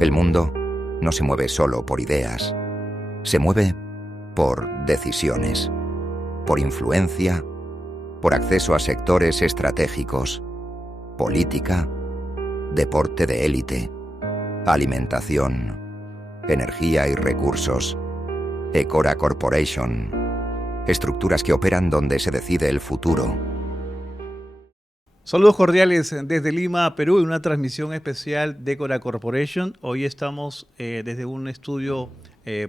El mundo no se mueve solo por ideas, se mueve por decisiones, por influencia, por acceso a sectores estratégicos, política, deporte de élite, alimentación, energía y recursos, Ecora Corporation, estructuras que operan donde se decide el futuro. Saludos cordiales desde Lima, Perú, en una transmisión especial de Ecora Corporation. Hoy estamos desde un estudio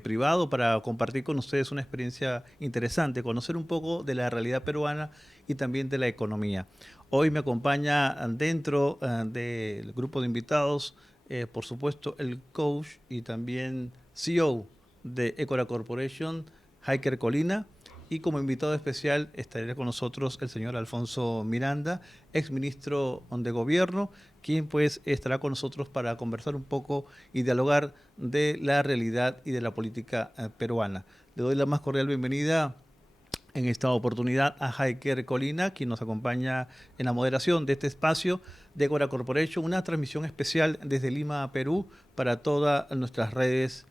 privado para compartir con ustedes una experiencia interesante, conocer un poco de la realidad peruana y también de la economía. Hoy me acompaña dentro del grupo de invitados, por supuesto, el coach y también CEO de Ecora Corporation, Hiker Colina. Y como invitado especial estará con nosotros el señor Alfonso Miranda, exministro de Gobierno, quien pues estará con nosotros para conversar un poco y dialogar de la realidad y de la política peruana. Le doy la más cordial bienvenida en esta oportunidad a Hiker Colina, quien nos acompaña en la moderación de este espacio de Ecora Corporation, una transmisión especial desde Lima, Perú, para todas nuestras redes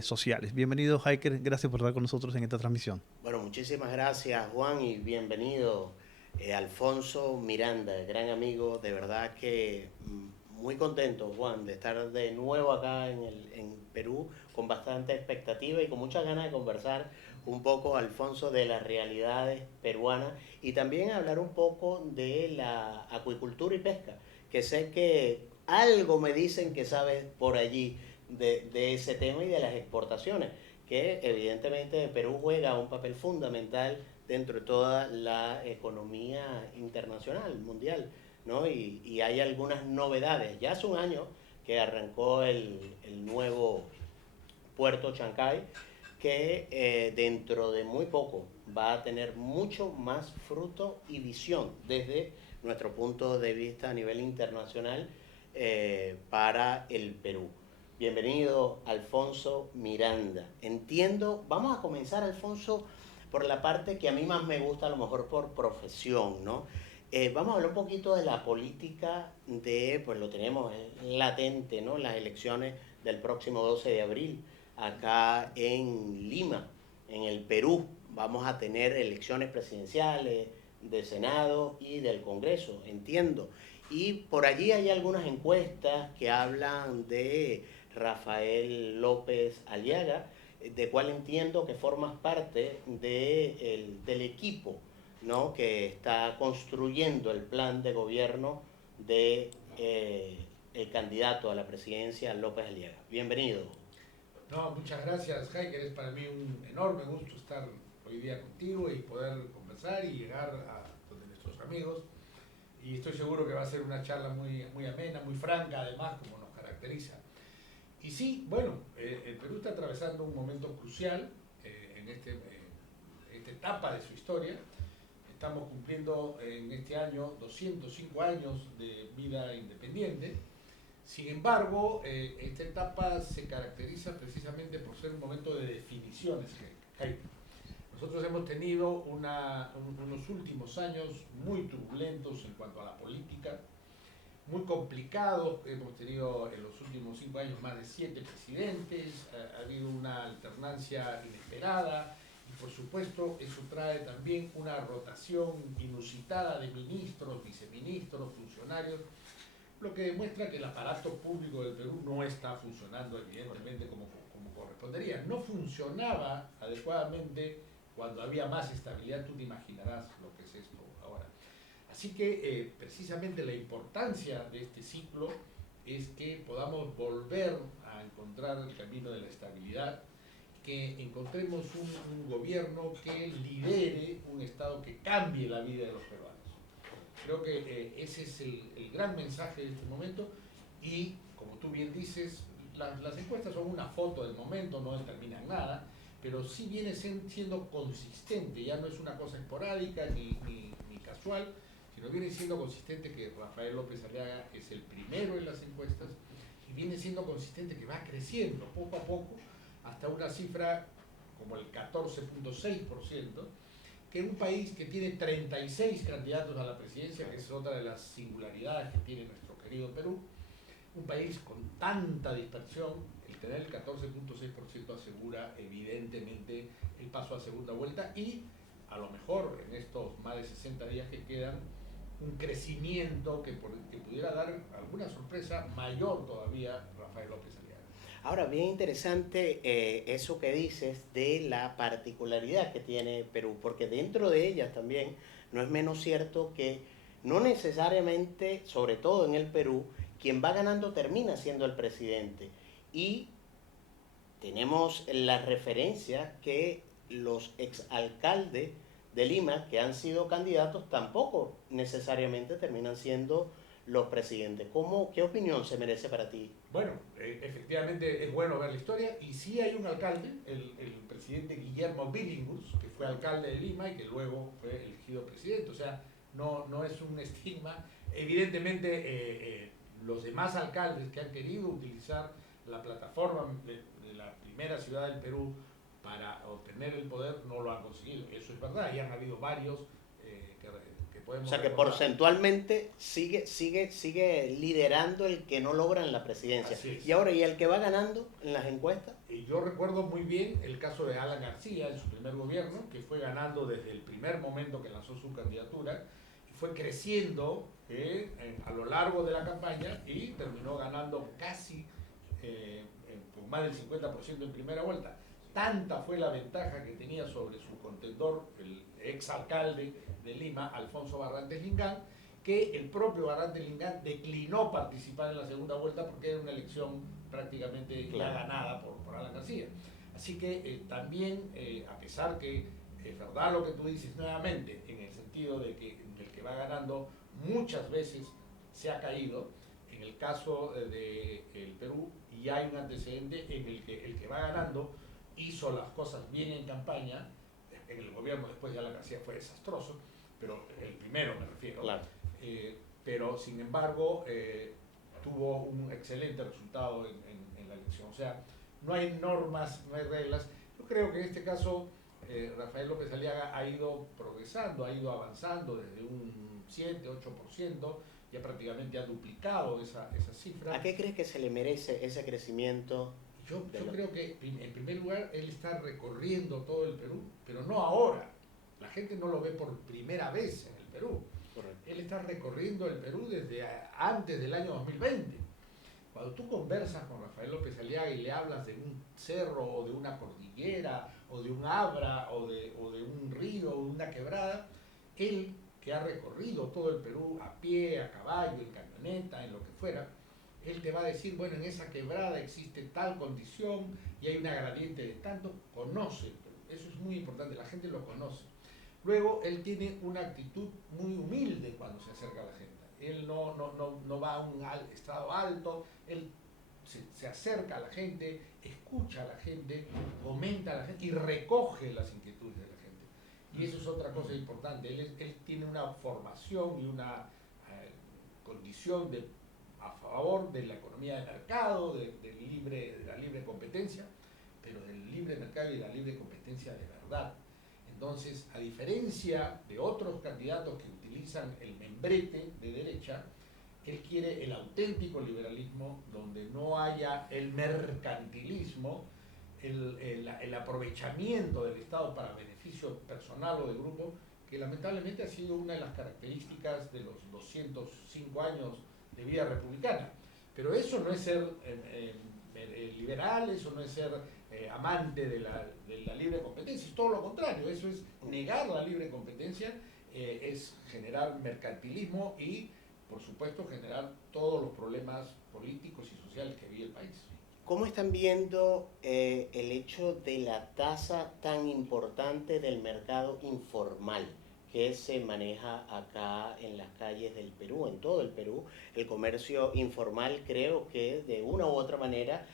sociales. Bienvenido, Hiker, gracias por estar con nosotros en esta transmisión. Bueno, muchísimas gracias, Juan, y bienvenido, Alfonso Miranda, gran amigo. De verdad que muy contento, Juan, de estar de nuevo acá en Perú, con bastante expectativa y con muchas ganas de conversar un poco, Alfonso, de las realidades peruanas y también hablar un poco de la acuicultura y pesca, que sé que algo me dicen que sabes por allí de ese tema y de las exportaciones, que evidentemente Perú juega un papel fundamental dentro de toda la economía internacional, mundial, ¿no? Y hay algunas novedades. Ya hace un año que arrancó el nuevo puerto Chancay, que dentro de muy poco va a tener mucho más fruto y visión desde nuestro punto de vista a nivel internacional para el Perú. Bienvenido, Alfonso Miranda. Entiendo, vamos a comenzar, Alfonso, por la parte que a mí más me gusta, a lo mejor por profesión, ¿no? Vamos a hablar un poquito de la política de, pues lo tenemos latente, ¿no? Las elecciones del próximo 12 de abril, acá en Lima, en el Perú. Vamos a tener elecciones presidenciales, de Senado y del Congreso, entiendo. Y por allí hay algunas encuestas que hablan de Rafael López Aliaga, de cual entiendo que formas parte del equipo, ¿no?, que está construyendo el plan de gobierno de el candidato a la presidencia, López Aliaga. Bienvenido. No, muchas gracias, Hiker. Es para mí un enorme gusto estar hoy día contigo y poder conversar y llegar a donde nuestros amigos. Y estoy seguro que va a ser una charla muy amena, muy franca, además, como nos caracteriza. Y sí, bueno, el Perú está atravesando un momento crucial en esta etapa de su historia. Estamos cumpliendo en este año 205 años de vida independiente. Sin embargo, esta etapa se caracteriza precisamente por ser un momento de definiciones. Nosotros hemos tenido unos últimos años muy turbulentos en cuanto a la política, muy complicados. Hemos tenido en los últimos 5 años más de 7 presidentes, ha habido una alternancia inesperada y por supuesto eso trae también una rotación inusitada de ministros, viceministros, funcionarios, lo que demuestra que el aparato público del Perú no está funcionando evidentemente como correspondería. No funcionaba adecuadamente cuando había más estabilidad. Tú te imaginarás lo que es esto ahora. Así que precisamente la importancia de este ciclo es que podamos volver a encontrar el camino de la estabilidad, que encontremos un gobierno que lidere un Estado que cambie la vida de los peruanos. Creo que ese es el gran mensaje de este momento y, como tú bien dices, las encuestas son una foto del momento, no determinan nada, pero sí viene siendo consistente, ya no es una cosa esporádica ni casual, sino viene siendo consistente que Rafael López Aliaga es el primero en las encuestas y viene siendo consistente que va creciendo poco a poco hasta una cifra como el 14.6%, que en un país que tiene 36 candidatos a la presidencia, que es otra de las singularidades que tiene nuestro querido Perú, un país con tanta dispersión, el tener el 14.6% asegura evidentemente el paso a segunda vuelta y a lo mejor en estos más de 60 días que quedan, un crecimiento que pudiera dar alguna sorpresa mayor todavía Rafael López Aliaga. Ahora, bien interesante eso que dices de la particularidad que tiene Perú, porque dentro de ellas también no es menos cierto que no necesariamente, sobre todo en el Perú, quien va ganando termina siendo el presidente. Y tenemos la referencia que los exalcaldes de Lima que han sido candidatos tampoco necesariamente terminan siendo los presidentes. ¿Qué opinión se merece para ti? Bueno, efectivamente es bueno ver la historia y sí hay un alcalde, el presidente Guillermo Billinghus, que fue alcalde de Lima y que luego fue elegido presidente. O sea, no es un estigma. Evidentemente los demás alcaldes que han querido utilizar la plataforma de la primera ciudad del Perú para obtener el poder no lo han conseguido. Eso es verdad, y han habido varios que podemos... O sea que recordar. porcentualmente sigue liderando el que no logra en la presidencia. Y ahora, ¿y el que va ganando en las encuestas? Yo recuerdo muy bien el caso de Alan García en su primer gobierno, que fue ganando desde el primer momento que lanzó su candidatura, y fue creciendo a lo largo de la campaña y terminó ganando casi con más del 50% en primera vuelta. Tanta fue la ventaja que tenía sobre su contendor, el exalcalde de Lima, Alfonso Barrantes Lingán, que el propio Barrantes Lingán declinó participar en la segunda vuelta porque era una elección prácticamente ya ganada por Alan García. Así que también, a pesar que es verdad lo que tú dices nuevamente, en el sentido de que el que va ganando muchas veces se ha caído, en el caso del Perú ya hay un antecedente en el que va ganando hizo las cosas bien en campaña. En el gobierno después ya la García fue desastroso, pero el primero me refiero. Claro. Pero sin embargo tuvo un excelente resultado en la elección. O sea, no hay normas, no hay reglas. Yo creo que en este caso Rafael López Aliaga ha ido progresando, ha ido avanzando desde un 7, 8%, ya prácticamente ha duplicado esa cifra. ¿A qué crees que se le merece ese crecimiento? Yo creo que, en primer lugar, él está recorriendo todo el Perú, pero no ahora. La gente no lo ve por primera vez en el Perú. Correcto. Él está recorriendo el Perú desde antes del año 2020. Cuando tú conversas con Rafael López Aliaga y le hablas de un cerro o de una cordillera o de un abra o de un río o de una quebrada, él, que ha recorrido todo el Perú a pie, a caballo, en camioneta, en lo que fuera, él te va a decir, bueno, en esa quebrada existe tal condición y hay una gradiente de tanto. Conoce el Perú, eso es muy importante, la gente lo conoce. Luego, él tiene una actitud muy humilde cuando se acerca a la gente. Él no va a un estado alto, él se acerca a la gente, escucha a la gente, comenta a la gente y recoge las inquietudes de la gente. Y eso es otra cosa importante. Él tiene una formación y una condición a favor de la economía de mercado, de la libre competencia, pero del libre mercado y de la libre competencia de verdad. Entonces, a diferencia de otros candidatos que utilizan el membrete de derecha, él quiere el auténtico liberalismo donde no haya el mercantilismo, el aprovechamiento del Estado para beneficio personal o de grupo, que lamentablemente ha sido una de las características de los 205 años de vida republicana. Pero eso no es ser liberal, eso no es ser amante de la libre competencia, es todo lo contrario, eso es negar la libre competencia, es generar mercantilismo y, por supuesto, generar todos los problemas políticos y sociales que vive el país. ¿Cómo están viendo el hecho de la tasa tan importante del mercado informal que se maneja acá en las calles del Perú, en todo el Perú? El comercio informal, creo que de una u otra manera,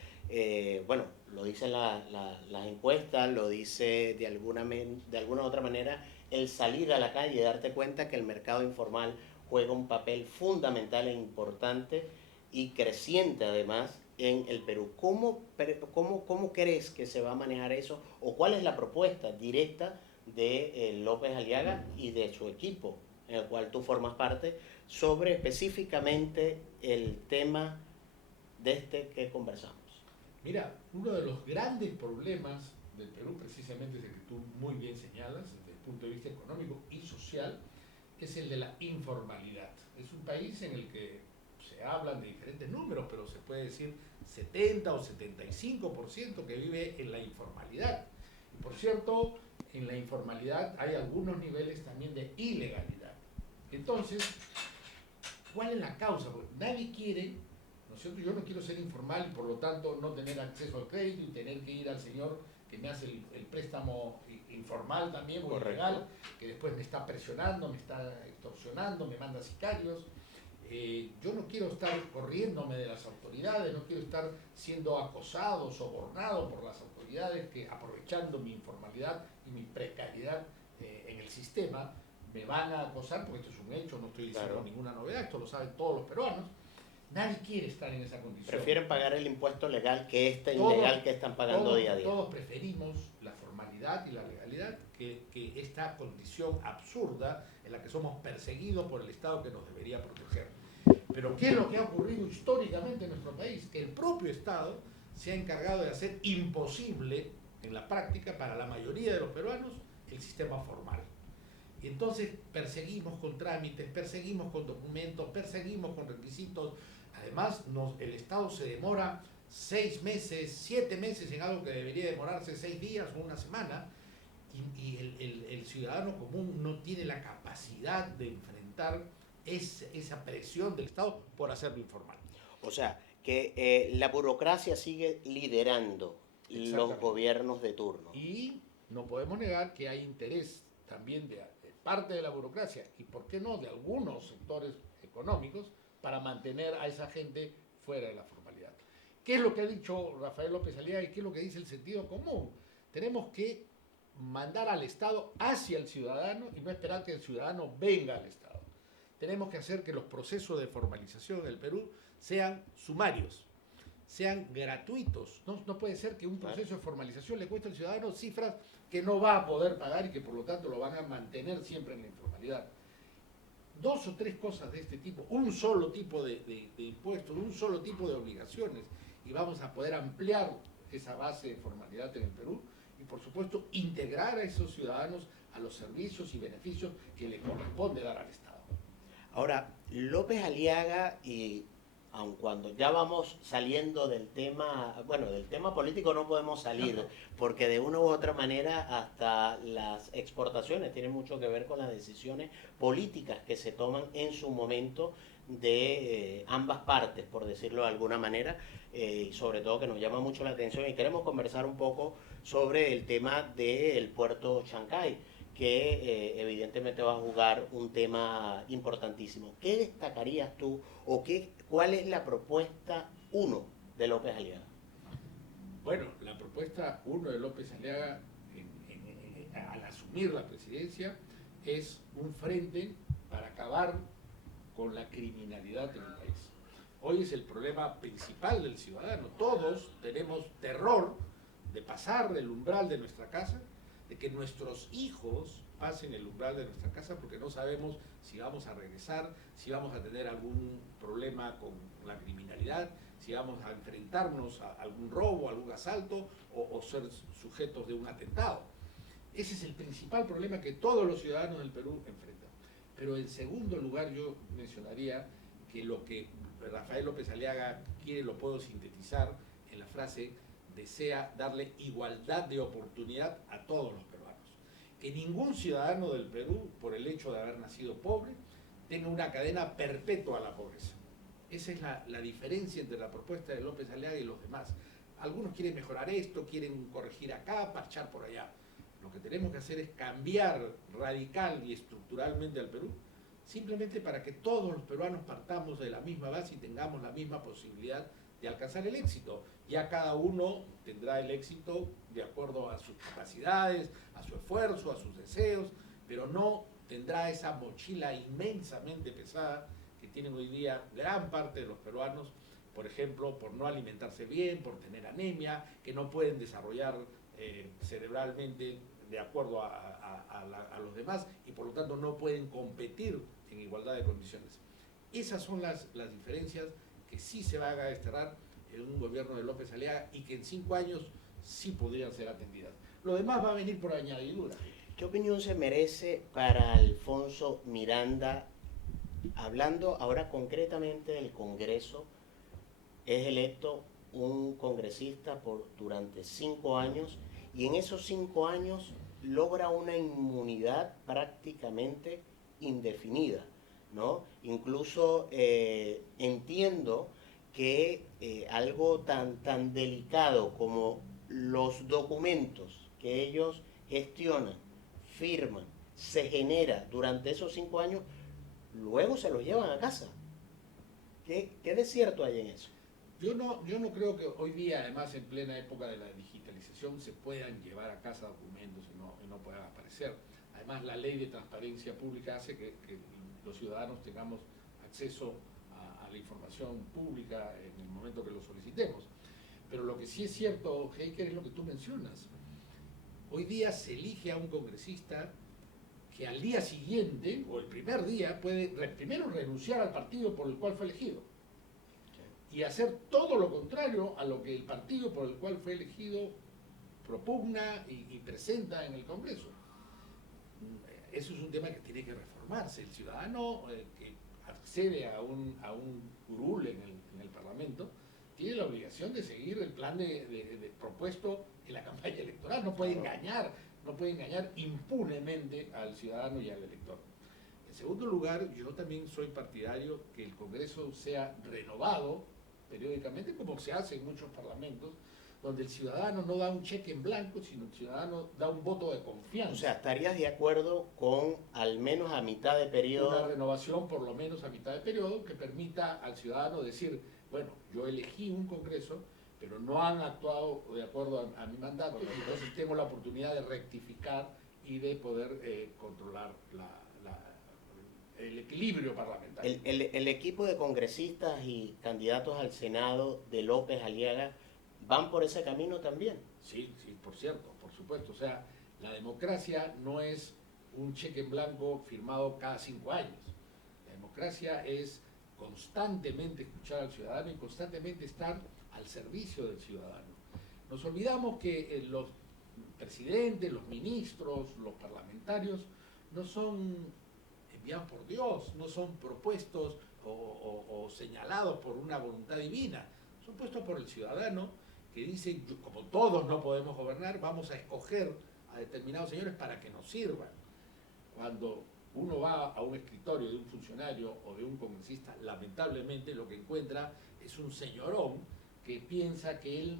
bueno, lo dicen las encuestas, lo dice de alguna otra manera el salir a la calle y darte cuenta que el mercado informal juega un papel fundamental e importante y creciente además en el Perú. ¿Cómo crees que se va a manejar eso? ¿O cuál es la propuesta directa de López Aliaga y de su equipo, en el cual tú formas parte, sobre específicamente el tema de este que conversamos? Mira, uno de los grandes problemas del Perú precisamente es el que tú muy bien señalas desde el punto de vista económico y social, es el de la informalidad. Es un país en el que se hablan de diferentes números, pero se puede decir 70 o 75% que vive en la informalidad. Y por cierto, en la informalidad hay algunos niveles también de ilegalidad. Entonces, ¿cuál es la causa? Porque nadie quiere, ¿no es cierto? Yo no quiero ser informal y por lo tanto no tener acceso al crédito y tener que ir al señor que me hace el préstamo informal también, o ilegal, que después me está presionando, me está extorsionando, me manda sicarios. Yo no quiero estar corriéndome de las autoridades, no quiero estar siendo acosado, sobornado por las autoridades que, aprovechando mi informalidad y mi precariedad en el sistema, me van a acosar, porque esto es un hecho, no estoy diciendo ninguna novedad, esto lo saben todos los peruanos. Nadie quiere estar en esa condición. Prefieren pagar el impuesto legal que este ilegal que están pagando día a día. Todos preferimos la formalidad y la legalidad que esta condición absurda en la que somos perseguidos por el Estado que nos debería proteger. Pero ¿qué es lo que ha ocurrido históricamente en nuestro país? Que el propio Estado se ha encargado de hacer imposible en la práctica para la mayoría de los peruanos el sistema formal. Y entonces perseguimos con trámites, perseguimos con documentos, perseguimos con requisitos. Además, el Estado se demora 6 meses, 7 meses en algo que debería demorarse 6 días o una semana, y el ciudadano común no tiene la capacidad de enfrentar esa presión del Estado por hacerlo informal. O sea, que la burocracia sigue liderando los gobiernos de turno. Y no podemos negar que hay interés también de parte de la burocracia y, ¿por qué no?, de algunos sectores económicos para mantener a esa gente fuera de la formalidad. ¿Qué es lo que ha dicho Rafael López Aliaga y qué es lo que dice el sentido común? Tenemos que mandar al Estado hacia el ciudadano y no esperar que el ciudadano venga al Estado. Tenemos que hacer que los procesos de formalización en el Perú sean sumarios, sean gratuitos. No puede ser que un proceso de formalización le cueste al ciudadano cifras que no va a poder pagar y que por lo tanto lo van a mantener siempre en la informalidad. 2 o 3 cosas de este tipo, un solo tipo de impuestos, un solo tipo de obligaciones, y vamos a poder ampliar esa base de formalidad en el Perú y, por supuesto, integrar a esos ciudadanos a los servicios y beneficios que le corresponde dar al Estado. Ahora, López Aliaga, y aun cuando ya vamos saliendo del tema, bueno, del tema político no podemos salir, porque de una u otra manera hasta las exportaciones tienen mucho que ver con las decisiones políticas que se toman en su momento de ambas partes, por decirlo de alguna manera, y sobre todo que nos llama mucho la atención y queremos conversar un poco sobre el tema del puerto Chancay, que evidentemente va a jugar un tema importantísimo. ¿Qué destacarías tú o cuál es la propuesta 1 de López Aliaga? Bueno, la propuesta 1 de López Aliaga al asumir la presidencia es un frente para acabar con la criminalidad en el país. Hoy es el problema principal del ciudadano. Todos tenemos terror de pasar del umbral de nuestra casa, de que nuestros hijos pasen el umbral de nuestra casa porque no sabemos si vamos a regresar, si vamos a tener algún problema con la criminalidad, si vamos a enfrentarnos a algún robo, algún asalto o ser sujetos de un atentado. Ese es el principal problema que todos los ciudadanos del Perú enfrentan. Pero en segundo lugar yo mencionaría que lo que Rafael López Aliaga quiere, lo puedo sintetizar en la frase: desea darle igualdad de oportunidad a todos los peruanos. Que ningún ciudadano del Perú, por el hecho de haber nacido pobre, tenga una cadena perpetua a la pobreza. Esa es la diferencia entre la propuesta de López Aliaga y los demás. Algunos quieren mejorar esto, quieren corregir acá, parchar por allá. Lo que tenemos que hacer es cambiar radical y estructuralmente al Perú, simplemente para que todos los peruanos partamos de la misma base y tengamos la misma posibilidad de alcanzar el éxito. Ya cada uno tendrá el éxito de acuerdo a sus capacidades, a su esfuerzo, a sus deseos, pero no tendrá esa mochila inmensamente pesada que tienen hoy día gran parte de los peruanos, por ejemplo, por no alimentarse bien, por tener anemia, que no pueden desarrollar cerebralmente de acuerdo a los demás y por lo tanto no pueden competir en igualdad de condiciones. Esas son las diferencias que sí se van a desterrar en un gobierno de López Aliaga y que en 5 años sí podrían ser atendidas. Lo demás va a venir por añadidura. ¿Qué opinión se merece para Alfonso Miranda, hablando ahora concretamente del Congreso? Es electo un congresista durante 5 años y en esos 5 años logra una inmunidad prácticamente indefinida, ¿no? Incluso entiendo que algo tan delicado como los documentos que ellos gestionan, firman, se genera durante esos 5 años, luego se los llevan a casa. ¿Qué de cierto hay en eso? Yo no creo que hoy día, además en plena época de la digitalización, se puedan llevar a casa documentos y no puedan aparecer. Además, la ley de transparencia pública hace que los ciudadanos tengamos acceso a la información pública en el momento que lo solicitemos. Pero lo que sí es cierto, Heiker, es lo que tú mencionas. Hoy día se elige a un congresista que al día siguiente, o el primer día, puede primero renunciar al partido por el cual fue elegido y hacer todo lo contrario a lo que el partido por el cual fue elegido propugna y presenta en el Congreso. Eso es un tema que tiene que reformarse. El ciudadano que accede a un curul en el Parlamento tiene la obligación de seguir el plan propuesto en la campaña electoral. No puede engañar impunemente al ciudadano y al elector. En segundo lugar, yo también soy partidario que el Congreso sea renovado periódicamente, como se hace en muchos parlamentos, donde el ciudadano no da un cheque en blanco, sino el ciudadano da un voto de confianza. O sea, ¿estarías de acuerdo con al menos a mitad de periodo? Una renovación por lo menos a mitad de periodo que permita al ciudadano decir, bueno, yo elegí un Congreso, pero no han actuado de acuerdo a mi mandato, y entonces tengo la oportunidad de rectificar y de poder controlar el equilibrio parlamentario. El equipo de congresistas y candidatos al Senado de López Aliaga van por ese camino también. Sí, por cierto, por supuesto. O sea, la democracia no es un cheque en blanco firmado cada 5 años. La democracia es constantemente escuchar al ciudadano y constantemente estar al servicio del ciudadano. Nos olvidamos que los presidentes, los ministros, los parlamentarios no son enviados por Dios, no son propuestos o señalados por una voluntad divina, son puestos por el ciudadano que dice, como todos no podemos gobernar, vamos a escoger a determinados señores para que nos sirvan. Cuando uno va a un escritorio de un funcionario o de un congresista, lamentablemente lo que encuentra es un señorón que piensa que él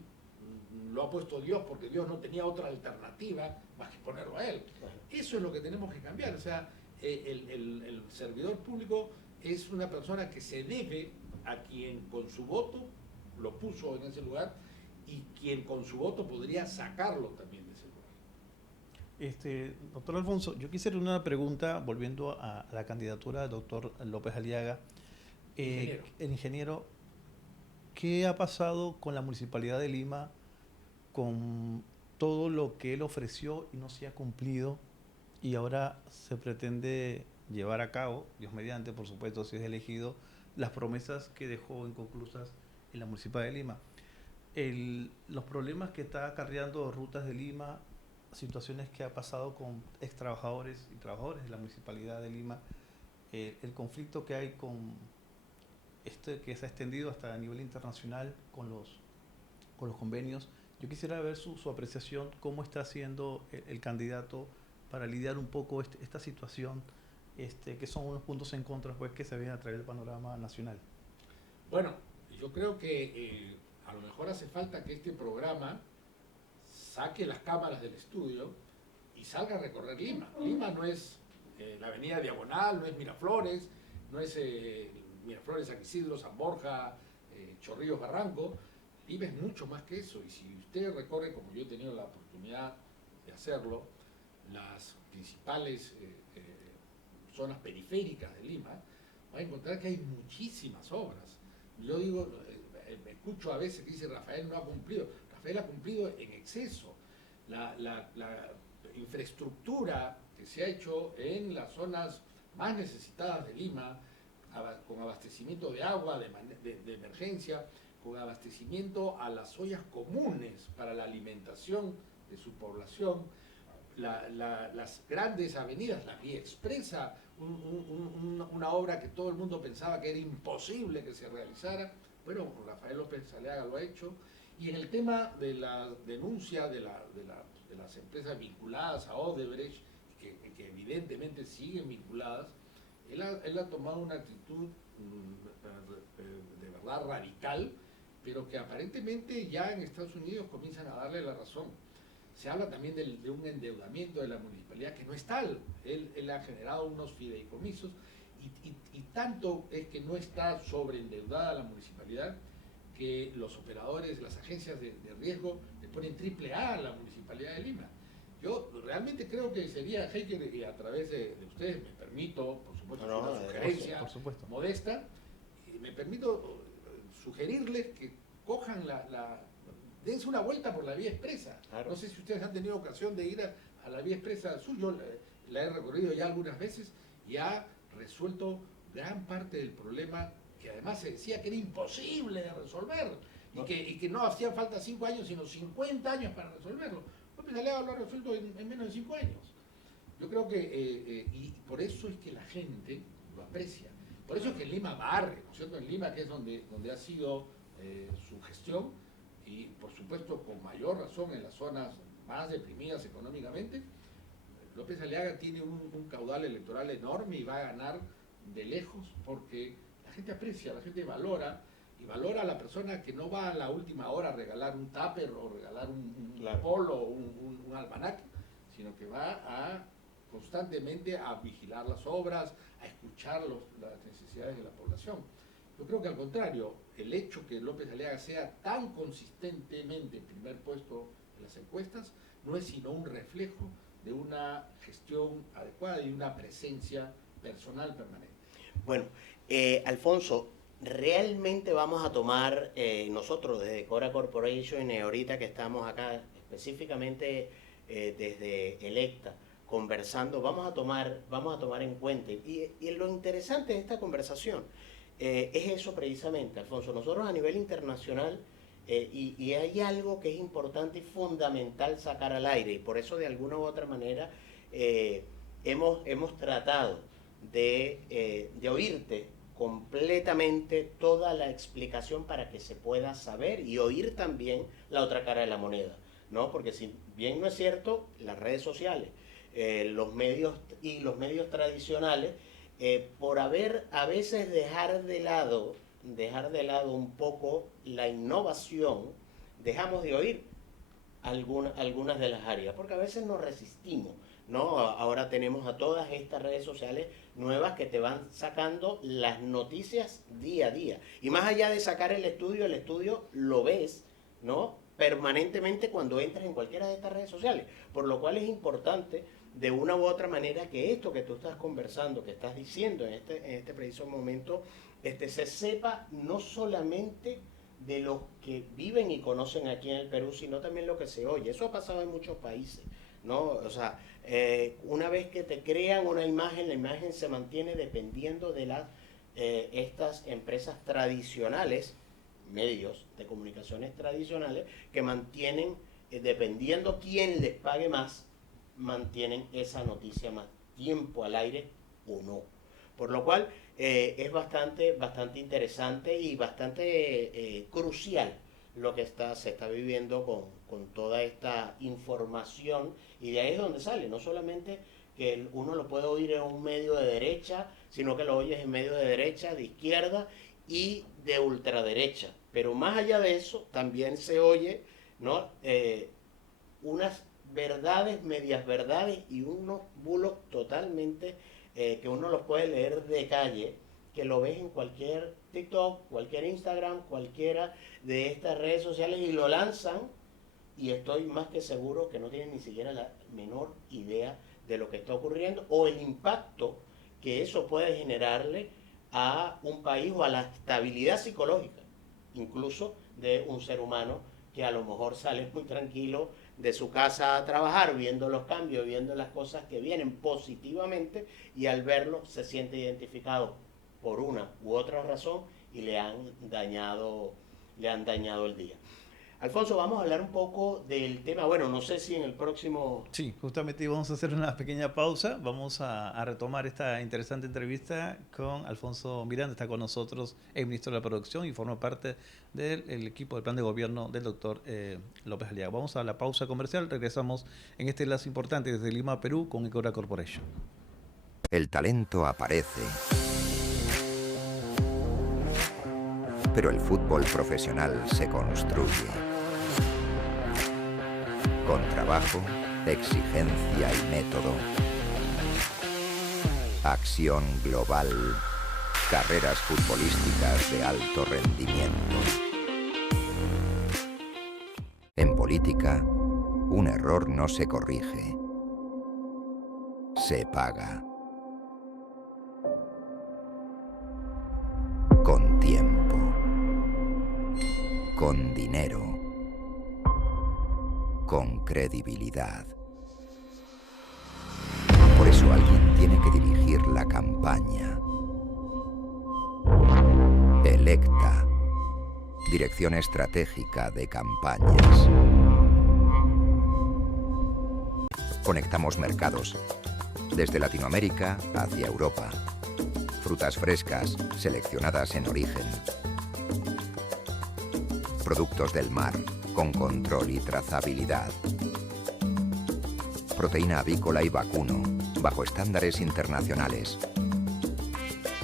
lo ha puesto Dios porque Dios no tenía otra alternativa más que ponerlo a él. Eso es lo que tenemos que cambiar. O sea, el servidor público es una persona que se debe a quien con su voto lo puso en ese lugar y quien con su voto podría sacarlo también de ese lugar. Doctor Alfonso, yo quisiera una pregunta volviendo a la candidatura del doctor López Aliaga. El ingeniero, ¿qué ha pasado con la Municipalidad de Lima, con todo lo que él ofreció y no se ha cumplido y ahora se pretende llevar a cabo, Dios mediante, por supuesto, si es elegido, las promesas que dejó inconclusas en la Municipalidad de Lima? Los problemas que está acarreando Rutas de Lima, situaciones que ha pasado con ex trabajadores y trabajadores de la Municipalidad de Lima, el conflicto que hay con que se ha extendido hasta a nivel internacional con los convenios. Yo quisiera ver su apreciación, cómo está haciendo el candidato para lidiar un poco esta situación, que son unos puntos en contra pues, que se ven a través del panorama nacional. Bueno, yo creo que a lo mejor hace falta que este programa saque las cámaras del estudio y salga a recorrer Lima. Lima no es la avenida Diagonal, no es Miraflores, no es Miraflores, San Isidro, San Borja, Chorrillos, Barranco. Lima es mucho más que eso, y si usted recorre, como yo he tenido la oportunidad de hacerlo, las principales zonas periféricas de Lima, va a encontrar que hay muchísimas obras. Yo digo, me escucho a veces que dice Rafael no ha cumplido. Rafael ha cumplido en exceso. La infraestructura que se ha hecho en las zonas más necesitadas de Lima, con abastecimiento de agua, de emergencia, con abastecimiento a las ollas comunes para la alimentación de su población, las grandes avenidas, la Vía Expresa, una obra que todo el mundo pensaba que era imposible que se realizara. Bueno, Rafael López Aliaga lo ha hecho. Y en el tema de la denuncia de las empresas vinculadas a Odebrecht, que evidentemente siguen vinculadas, él ha tomado una actitud de verdad radical, pero que aparentemente ya en Estados Unidos comienzan a darle la razón. Se habla también de un endeudamiento de la municipalidad que no es tal. Él ha generado unos fideicomisos y tanto es que no está sobreendeudada la municipalidad que los operadores, las agencias de riesgo le ponen AAA a la Municipalidad de Lima. Yo realmente creo que sería, Heiker, y a través de ustedes, me permito, por supuesto, una sugerencia modesta, me permito sugerirles que cojan dense una vuelta por la Vía Expresa. Claro. No sé si ustedes han tenido ocasión de ir a la Vía Expresa Sur, yo la he recorrido ya algunas veces y ha resuelto gran parte del problema que además se decía que era imposible de resolver y que no hacían falta 5 años, sino 50 años para resolverlo. López Aliaga lo ha resuelto en menos de 5 años. Yo creo que, y por eso es que la gente lo aprecia. Por eso es que en Lima barre, ¿no es cierto? En Lima, que es donde ha sido su gestión, y por supuesto con mayor razón en las zonas más deprimidas económicamente, López Aliaga tiene un caudal electoral enorme y va a ganar de lejos porque la gente aprecia, la gente valora, y valora a la persona que no va a la última hora a regalar un tupper o regalar un polo o un almanaque, sino que va constantemente a vigilar las obras, a escuchar las necesidades de la población. Yo creo que al contrario, el hecho que López Aliaga sea tan consistentemente en primer puesto en las encuestas no es sino un reflejo de una gestión adecuada y una presencia personal permanente. Bueno, Alfonso, realmente vamos a tomar nosotros desde Cora Corporation, ahorita que estamos acá específicamente desde Electa, conversando, vamos a tomar en cuenta. Y lo interesante de esta conversación es eso precisamente, Alfonso. Nosotros a nivel internacional, y hay algo que es importante y fundamental sacar al aire, y por eso de alguna u otra manera hemos tratado de oírte completamente toda la explicación para que se pueda saber y oír también la otra cara de la moneda, ¿no? Porque si bien no es cierto, las redes sociales, los medios y los medios tradicionales, por haber a veces dejar de lado un poco la innovación, dejamos de oír algunas de las áreas, porque a veces nos resistimos, ¿no? Ahora tenemos a todas estas redes sociales nuevas que te van sacando las noticias día a día. Y más allá de sacar el estudio lo ves, ¿no? Permanentemente cuando entras en cualquiera de estas redes sociales. Por lo cual es importante, de una u otra manera, que esto que tú estás conversando, que estás diciendo en este preciso momento, se sepa no solamente de los que viven y conocen aquí en el Perú, sino también lo que se oye. Eso ha pasado en muchos países, ¿no? O sea, una vez que te crean una imagen, la imagen se mantiene dependiendo de estas empresas tradicionales, medios de comunicaciones tradicionales, que mantienen, dependiendo quién les pague más, mantienen esa noticia más tiempo al aire o no. Por lo cual es bastante interesante y bastante crucial lo que se está viviendo con toda esta información, y de ahí es donde sale, no solamente que uno lo puede oír en un medio de derecha, sino que lo oyes en medios de derecha, de izquierda y de ultraderecha. Pero más allá de eso, también se oye, ¿no? Unas verdades, medias verdades y unos bulos totalmente que uno los puede leer de calle, que lo ves en cualquier TikTok, cualquier Instagram, cualquiera de estas redes sociales, y lo lanzan, y estoy más que seguro que no tienen ni siquiera la menor idea de lo que está ocurriendo o el impacto que eso puede generarle a un país o a la estabilidad psicológica, incluso de un ser humano que a lo mejor sale muy tranquilo de su casa a trabajar, viendo los cambios, viendo las cosas que vienen positivamente, y al verlo se siente identificado por una u otra razón y le han dañado le han dañado el día. Alfonso, vamos a hablar un poco del tema, bueno, no sé si en el próximo... Sí, justamente vamos a hacer una pequeña pausa. Vamos a retomar esta interesante entrevista con Alfonso Miranda. Está con nosotros el ministro de la Producción y forma parte del equipo del plan de gobierno del doctor López Aliaga. Vamos a la pausa comercial. Regresamos en este enlace importante desde Lima, Perú, con Ecora Corporation. El talento aparece, pero el fútbol profesional se construye. Con trabajo, exigencia y método. Acción global. Carreras futbolísticas de alto rendimiento. En política, un error no se corrige. Se paga. Con tiempo. Con dinero. Con credibilidad. Por eso alguien tiene que dirigir la campaña. Electa. Dirección estratégica de campañas. Conectamos mercados. Desde Latinoamérica hacia Europa. Frutas frescas, seleccionadas en origen. Productos del mar, con control y trazabilidad. Proteína avícola y vacuno, bajo estándares internacionales.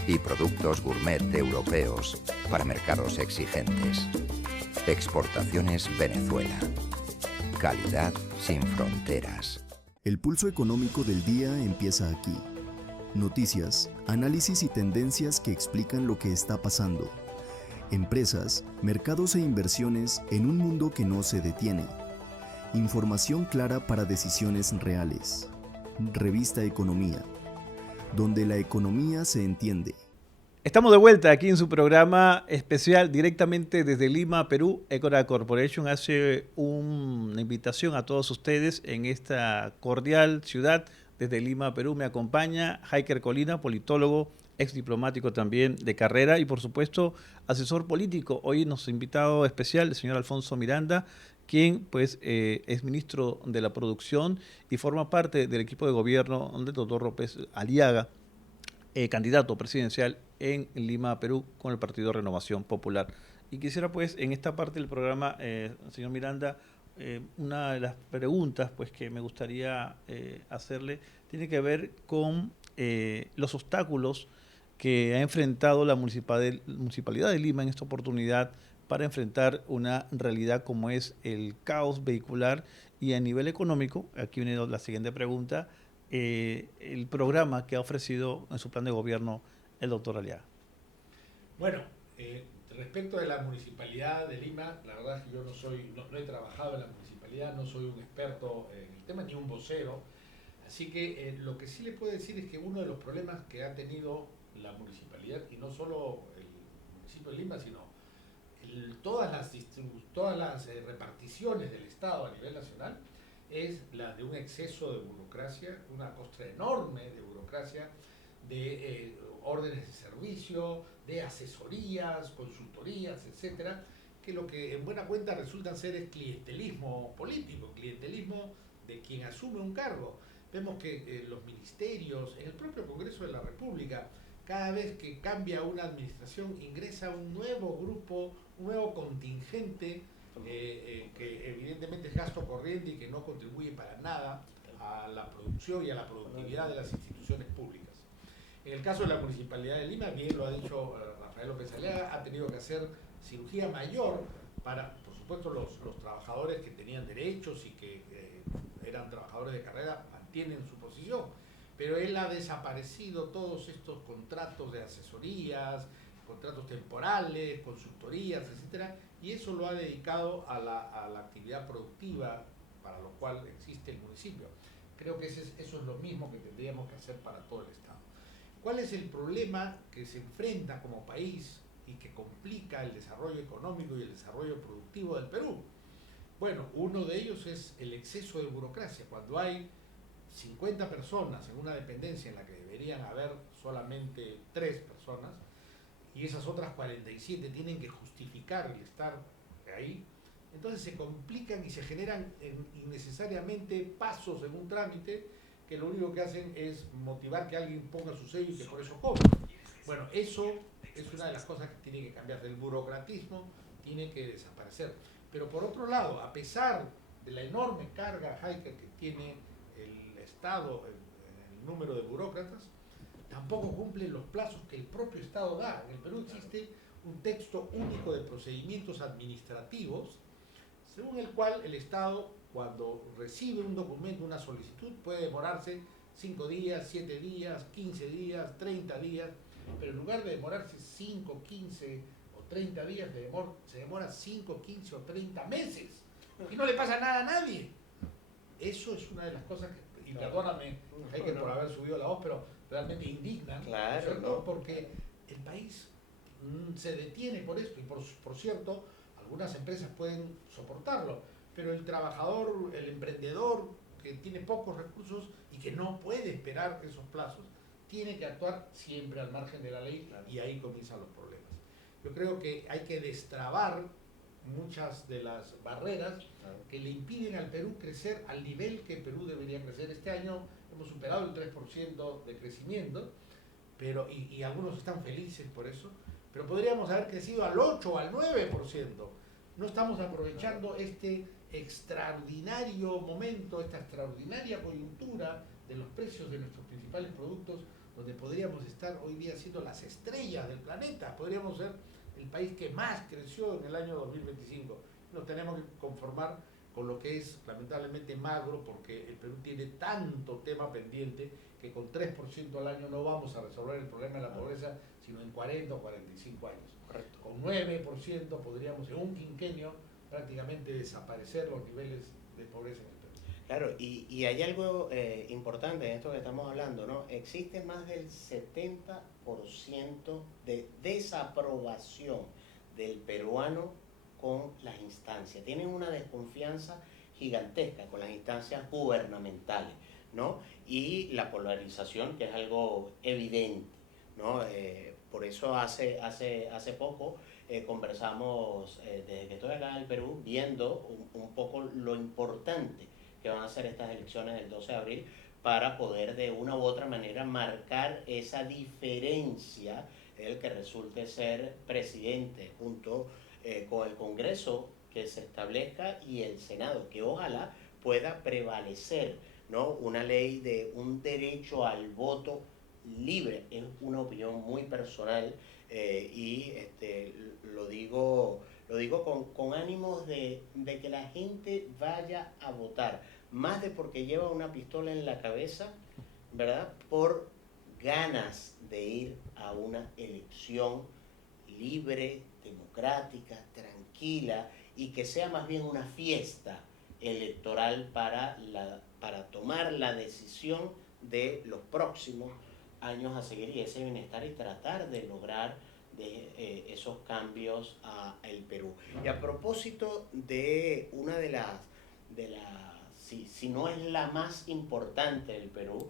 Y productos gourmet europeos, para mercados exigentes. Exportaciones Venezuela. Calidad sin fronteras. El pulso económico del día empieza aquí. Noticias, análisis y tendencias que explican lo que está pasando. Empresas, mercados e inversiones en un mundo que no se detiene. Información clara para decisiones reales. Revista Economía, donde la economía se entiende. Estamos de vuelta aquí en su programa especial directamente desde Lima, Perú. Ecora Corporation hace una invitación a todos ustedes en esta cordial ciudad. Desde Lima, Perú, me acompaña Heiker Colina, politólogo, ex diplomático también de carrera y por supuesto asesor político. Hoy nos ha invitado especial el señor Alfonso Miranda, quien pues es ministro de la Producción y forma parte del equipo de gobierno del doctor López Aliaga, candidato presidencial en Lima, Perú, con el Partido Renovación Popular. Y quisiera pues en esta parte del programa, señor Miranda, una de las preguntas pues que me gustaría hacerle tiene que ver con los obstáculos que ha enfrentado la Municipalidad de Lima en esta oportunidad para enfrentar una realidad como es el caos vehicular y a nivel económico. Aquí viene la siguiente pregunta, el programa que ha ofrecido en su plan de gobierno el doctor Aliaga. Bueno, respecto de la Municipalidad de Lima, la verdad es que yo no he trabajado en la Municipalidad, no soy un experto en el tema ni un vocero, así que lo que sí le puedo decir es que uno de los problemas que ha tenido la Municipalidad, y no solo el municipio de Lima, sino todas las reparticiones del Estado a nivel nacional, es la de un exceso de burocracia, una costra enorme de burocracia, de órdenes de servicio, de asesorías, consultorías, etcétera, que lo que en buena cuenta resultan ser es clientelismo político, clientelismo de quien asume un cargo. Vemos que los ministerios, en el propio Congreso de la República, cada vez que cambia una administración ingresa un nuevo grupo, un nuevo contingente que evidentemente es gasto corriente y que no contribuye para nada a la producción y a la productividad de las instituciones públicas. En el caso de la Municipalidad de Lima, bien lo ha dicho Rafael López Aliaga, ha tenido que hacer cirugía mayor para, por supuesto, los trabajadores que tenían derechos y que eran trabajadores de carrera mantienen su posición, pero él ha desaparecido todos estos contratos de asesorías, contratos temporales, consultorías, etcétera, y eso lo ha dedicado a la actividad productiva para lo cual existe el municipio. Creo que eso es lo mismo que tendríamos que hacer para todo el Estado. ¿Cuál es el problema que se enfrenta como país y que complica el desarrollo económico y el desarrollo productivo del Perú? Bueno, uno de ellos es el exceso de burocracia. Cuando hay 50 personas en una dependencia en la que deberían haber solamente 3 personas y esas otras 47 tienen que justificar el estar ahí, entonces se complican y se generan innecesariamente pasos en un trámite que lo único que hacen es motivar que alguien ponga su sello y que por eso cobre. Bueno, eso es una de las cosas que tiene que cambiar. El burocratismo tiene que desaparecer. Pero por otro lado, a pesar de la enorme carga, Heiker, que tiene el Estado, el número de burócratas, tampoco cumple los plazos que el propio Estado da. En el Perú existe un texto único de procedimientos administrativos, según el cual el Estado, cuando recibe un documento, una solicitud, puede demorarse 5 días, 7 días, 15 días, 30 días, pero en lugar de demorarse 5, 15 o 30 días, se demora 5, 15 o 30 meses y no le pasa nada a nadie. Eso es una de las cosas que, y perdóname, Heiker, por haber subido la voz, pero realmente indignan, Claro, ¿no? Porque el país se detiene por esto, y por cierto, algunas empresas pueden soportarlo, pero el trabajador, el emprendedor que tiene pocos recursos y que no puede esperar esos plazos, tiene que actuar siempre al margen de la ley, y ahí comienzan los problemas. Yo creo que hay que destrabar muchas de las barreras que le impiden al Perú crecer al nivel que el Perú debería crecer. Este año hemos superado el 3% de crecimiento, pero, y algunos están felices por eso, pero podríamos haber crecido al 8 o al 9%. No estamos aprovechando este extraordinario momento, esta extraordinaria coyuntura de los precios de nuestros principales productos, donde podríamos estar hoy día siendo las estrellas del planeta. Podríamos ser el país que más creció en el año 2025. Nos tenemos que conformar con lo que es lamentablemente magro, porque el Perú tiene tanto tema pendiente que con 3% al año no vamos a resolver el problema de la pobreza, sino en 40 o 45 años. Correcto. Con 9% podríamos en un quinquenio prácticamente desaparecer los niveles de pobreza en el Perú. Claro, y hay algo importante en esto que estamos hablando, ¿no? Existe más del 70% de desaprobación del peruano con las instancias. Tienen una desconfianza gigantesca con las instancias gubernamentales, ¿no? Y la polarización, que es algo evidente, ¿no? Por eso hace poco conversamos, desde que estoy acá en el Perú, viendo un poco lo importante que van a ser estas elecciones del 12 de abril para poder de una u otra manera marcar esa diferencia, el que resulte ser presidente junto con el Congreso que se establezca y el Senado, que ojalá pueda prevalecer, ¿no? Una ley de un derecho al voto libre. Es una opinión muy personal, y lo digo con ánimos de que la gente vaya a votar, más de porque lleva una pistola en la cabeza, ¿verdad? Por ganas de ir a una elección libre, democrática, tranquila, y que sea más bien una fiesta electoral para tomar la decisión de los próximos años a seguir y ese bienestar y tratar de lograr esos cambios al Perú. Y a propósito de una de las si no es la más importante del Perú,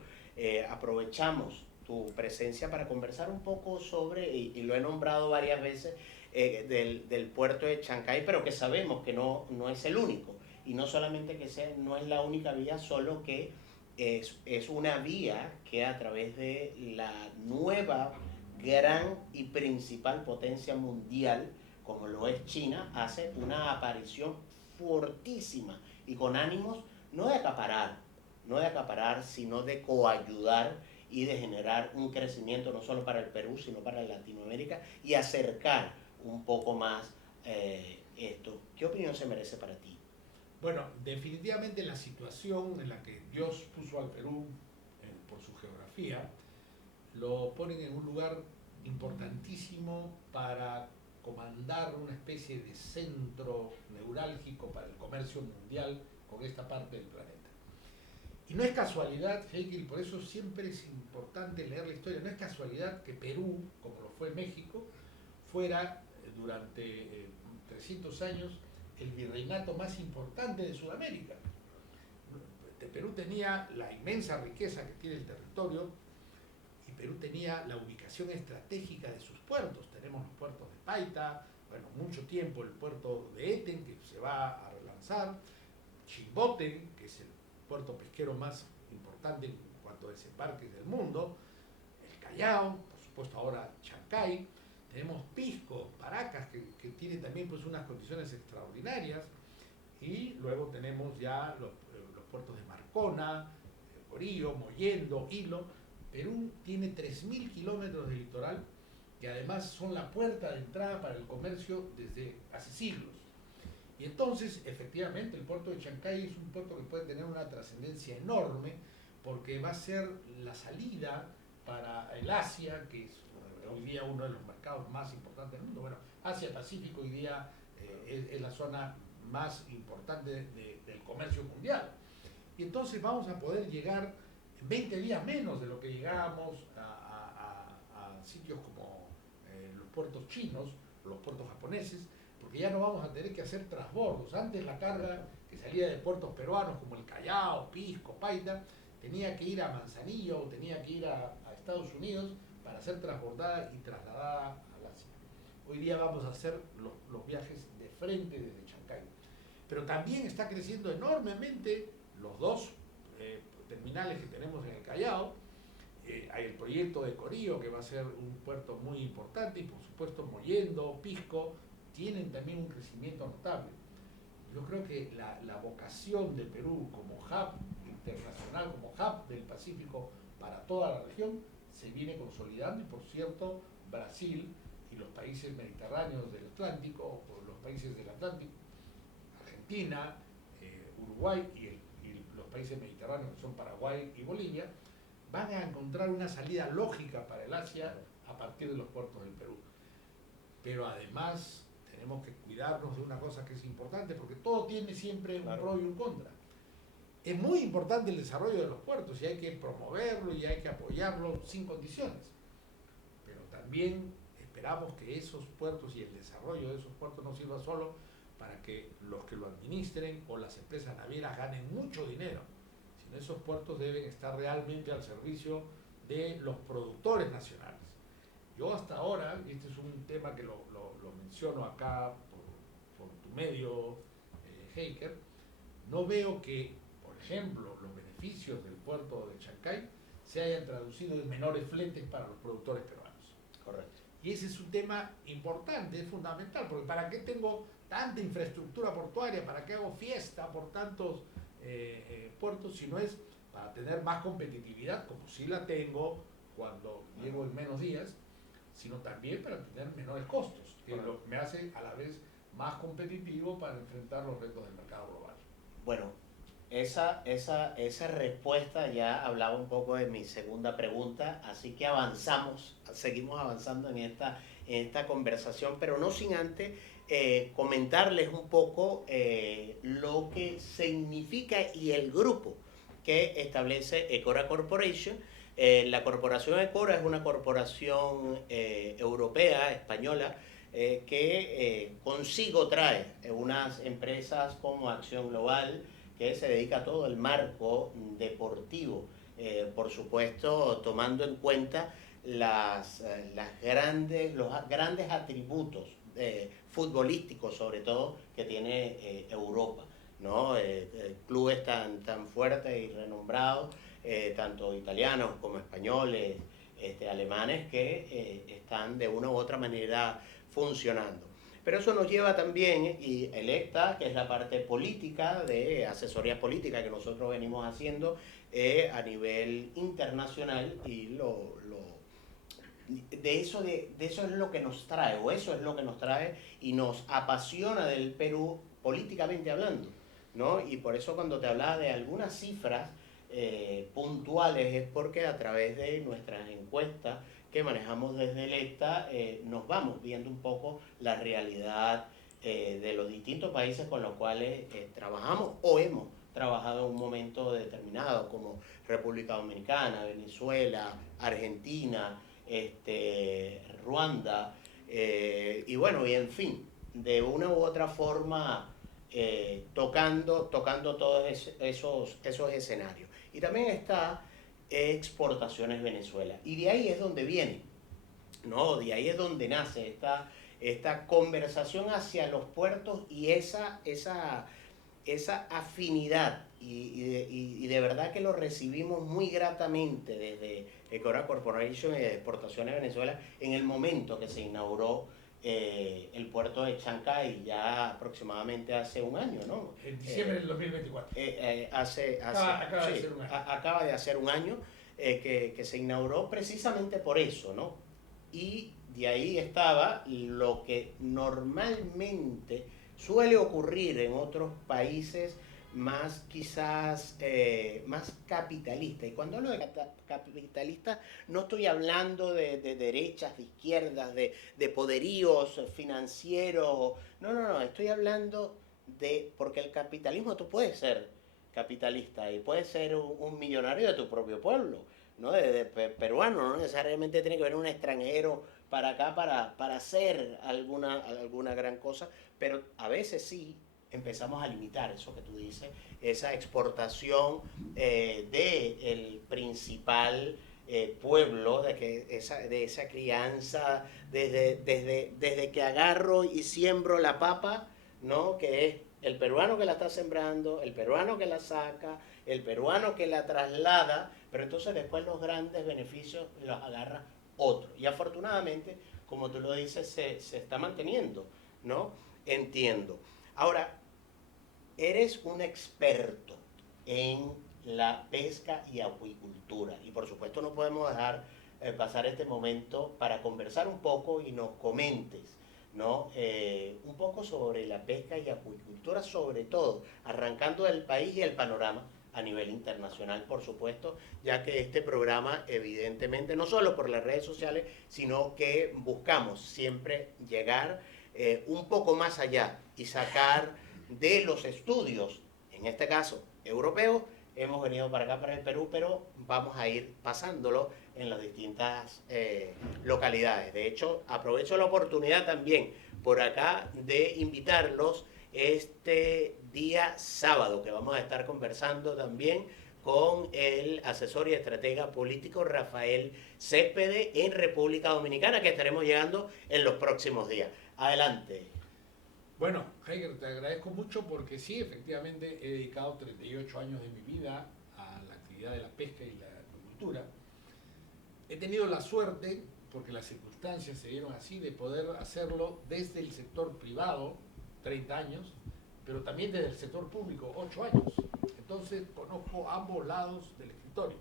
aprovechamos tu presencia para conversar un poco sobre, y lo he nombrado varias veces, del puerto de Chancay, pero que sabemos que no es el único, y no solamente que no es la única vía, solo que es una vía que a través de la nueva gran y principal potencia mundial, como lo es China, hace una aparición fortísima y con ánimos no de acaparar, sino de coayudar y de generar un crecimiento no solo para el Perú, sino para Latinoamérica y acercar un poco más esto. ¿Qué opinión se merece para ti? Bueno, definitivamente la situación en la que Dios puso al Perú, por su geografía, lo ponen en un lugar importantísimo para comandar una especie de centro neurálgico para el comercio mundial con esta parte del planeta. Y no es casualidad, Hegel, por eso siempre es importante leer la historia, no es casualidad que Perú, como lo fue México, fuera durante 300 años el virreinato más importante de Sudamérica. Perú tenía la inmensa riqueza que tiene el territorio, y Perú tenía la ubicación estratégica de sus puertos. tenemos los puertos de Paita, bueno, mucho tiempo el puerto de Eten, que se va a relanzar, Chimbote, que es el puerto pesquero más importante en cuanto a desembarques del mundo, el Callao, por supuesto ahora Chancay, tenemos Pisco, Paracas, que tiene también pues unas condiciones extraordinarias, y luego tenemos ya los puertos de Marcona, Corillo, Mollendo, Hilo. Perú tiene 3.000 kilómetros de litoral, que además son la puerta de entrada para el comercio desde hace siglos. Y entonces, efectivamente, el puerto de Chancay es un puerto que puede tener una trascendencia enorme, porque va a ser la salida para el Asia, que es hoy día uno de los mercados más importantes del mundo. Bueno, Asia-Pacífico hoy día es la zona más importante del comercio mundial. Y entonces vamos a poder llegar en 20 días menos de lo que llegábamos a sitios como los puertos chinos, los puertos japoneses, porque ya no vamos a tener que hacer transbordos. Antes la carga que salía de puertos peruanos como el Callao, Pisco, Paita, tenía que ir a Manzanillo o tenía que ir a Estados Unidos para ser transbordada y trasladada al Asia. Hoy día vamos a hacer los viajes de frente desde Chancay. Pero también está creciendo enormemente los dos terminales que tenemos en el Callao. Hay el proyecto de Corillo, que va a ser un puerto muy importante, y por supuesto Mollendo, Pisco, tienen también un crecimiento notable. Yo creo que la vocación de Perú como hub internacional, como hub del Pacífico para toda la región, se viene consolidando, y por cierto, Brasil y los países mediterráneos del Atlántico, o los países del Atlántico, Argentina, Uruguay y los países mediterráneos, que son Paraguay y Bolivia, van a encontrar una salida lógica para el Asia a partir de los puertos del Perú. Pero además tenemos que cuidarnos de una cosa que es importante, porque todo tiene siempre un pro y un contra. Es muy importante el desarrollo de los puertos, y hay que promoverlo y hay que apoyarlo sin condiciones. Pero también esperamos que esos puertos y el desarrollo de esos puertos no sirva solo para que los que lo administren o las empresas navieras ganen mucho dinero, sino esos puertos deben estar realmente al servicio de los productores nacionales. Yo hasta ahora, y este es un tema que lo menciono acá por tu medio, Heiker, no veo que, por ejemplo, los beneficios del puerto de Chancay se hayan traducido en menores fletes para los productores peruanos. Correcto. Y ese es un tema importante, es fundamental, porque ¿para qué tengo tanta infraestructura portuaria? ¿Para qué hago fiesta por tantos puertos si no es para tener más competitividad, como sí la tengo cuando llego en menos días, sino también para tener menores costos, que me hace a la vez más competitivo para enfrentar los retos del mercado global? Bueno, esa respuesta ya hablaba un poco de mi segunda pregunta, así que seguimos avanzando en esta conversación, pero no sin antes comentarles un poco lo que significa y el grupo que establece Ecora Corporation. La corporación Ecora es una corporación europea, española, que consigo trae unas empresas como Acción Global, que se dedica a todo el marco deportivo, por supuesto tomando en cuenta los grandes atributos futbolísticos, sobre todo, que tiene Europa, ¿no? Clubes tan fuertes y renombrados, tanto italianos como españoles, alemanes, que están de una u otra manera funcionando. Pero eso nos lleva también, y el ECTA, que es la parte política, de asesoría política que nosotros venimos haciendo a nivel internacional, y eso es lo que nos trae, o eso es lo que nos trae y nos apasiona del Perú políticamente hablando, ¿no? Y por eso cuando te hablaba de algunas cifras puntuales, es porque a través de nuestras encuestas que manejamos desde el ECTA nos vamos viendo un poco la realidad de los distintos países con los cuales trabajamos o hemos trabajado en un momento determinado, como República Dominicana, Venezuela, Argentina, Ruanda, y bueno, y en fin, de una u otra forma tocando todos esos escenarios. Y también está Exportaciones Venezuela, y de ahí es donde viene No, de ahí es donde nace esta conversación hacia los puertos y esa afinidad. Y de verdad que lo recibimos muy gratamente desde Ecora Corporation y de Exportaciones de Venezuela en el momento que se inauguró el puerto de Chancay, ya aproximadamente hace un año, ¿no? En diciembre del 2024. Acaba de hacer un año que se inauguró precisamente por eso, ¿no? Y de ahí estaba lo que normalmente suele ocurrir en otros países más quizás más capitalista. Y cuando hablo de capitalista no estoy hablando de derechas, de izquierdas, de poderíos financieros. No, estoy hablando de, porque el capitalismo tú puedes ser capitalista y puedes ser un millonario de tu propio pueblo, ¿no? De peruano, no necesariamente tiene que venir un extranjero para acá para hacer alguna gran cosa, pero a veces sí empezamos a limitar eso que tú dices, esa exportación del principal pueblo, de esa crianza, desde que agarro y siembro la papa, ¿no? Que es el peruano que la está sembrando, el peruano que la saca, el peruano que la traslada, pero entonces después los grandes beneficios los agarra otro. Y afortunadamente, como tú lo dices, se está manteniendo, ¿no? Entiendo. Ahora, eres un experto en la pesca y acuicultura y por supuesto no podemos dejar pasar este momento para conversar un poco y nos comentes, ¿no? Un poco sobre la pesca y acuicultura, sobre todo arrancando del país y el panorama a nivel internacional, por supuesto, ya que este programa evidentemente no solo por las redes sociales, sino que buscamos siempre llegar un poco más allá y sacar de los estudios, en este caso europeos, hemos venido para acá, para el Perú, pero vamos a ir pasándolo en las distintas localidades. De hecho, aprovecho la oportunidad también por acá de invitarlos este día sábado, que vamos a estar conversando también con el asesor y estratega político Rafael Céspedes en República Dominicana, que estaremos llegando en los próximos días. Adelante. Bueno, Heiker, te agradezco mucho porque sí, efectivamente he dedicado 38 años de mi vida a la actividad de la pesca y la acuicultura. He tenido la suerte, porque las circunstancias se dieron así, de poder hacerlo desde el sector privado, 30 años, pero también desde el sector público, 8 años. Entonces conozco ambos lados del escritorio.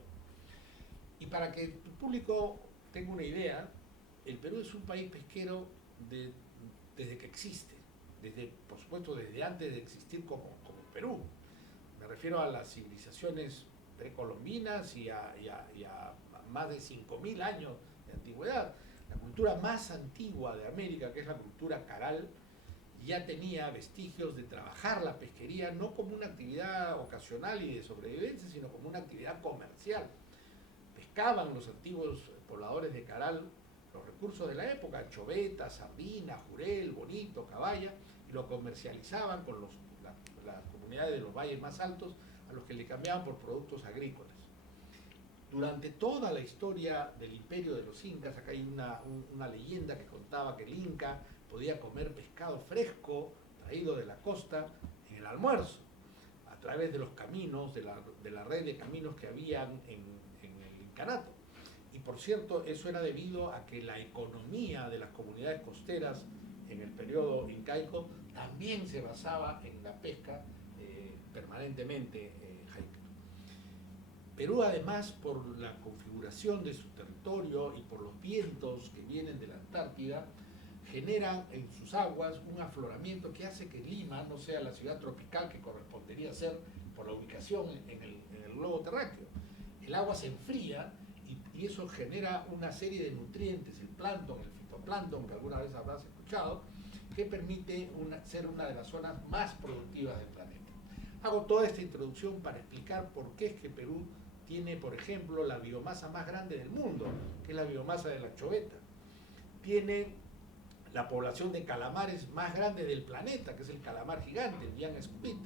Y para que tu público tenga una idea, el Perú es un país pesquero desde que existe. Por supuesto, desde antes de existir como Perú. Me refiero a las civilizaciones precolombinas y a más de 5.000 años de antigüedad. La cultura más antigua de América, que es la cultura caral, ya tenía vestigios de trabajar la pesquería no como una actividad ocasional y de sobrevivencia, sino como una actividad comercial. Pescaban los antiguos pobladores de Caral los recursos de la época, anchoveta, sardina, jurel, bonito, caballa, y lo comercializaban con las comunidades de los valles más altos, a los que le cambiaban por productos agrícolas. Durante toda la historia del imperio de los incas, acá hay una leyenda que contaba que el inca podía comer pescado fresco traído de la costa en el almuerzo, a través de los caminos, de la red de caminos que habían en el incanato. Y por cierto, eso era debido a que la economía de las comunidades costeras en el periodo incaico también se basaba en la pesca permanentemente. Perú, además, por la configuración de su territorio y por los vientos que vienen de la Antártida, generan en sus aguas un afloramiento que hace que Lima no sea la ciudad tropical que correspondería ser por la ubicación en el globo terráqueo. El agua se enfría y eso genera una serie de nutrientes, el plancton, el fitoplancton, que alguna vez habrás escuchado, que permite ser una de las zonas más productivas del planeta. Hago toda esta introducción para explicar por qué es que Perú tiene, por ejemplo, la biomasa más grande del mundo, que es la biomasa de la anchoveta. Tiene la población de calamares más grande del planeta, que es el calamar gigante, el giant squid.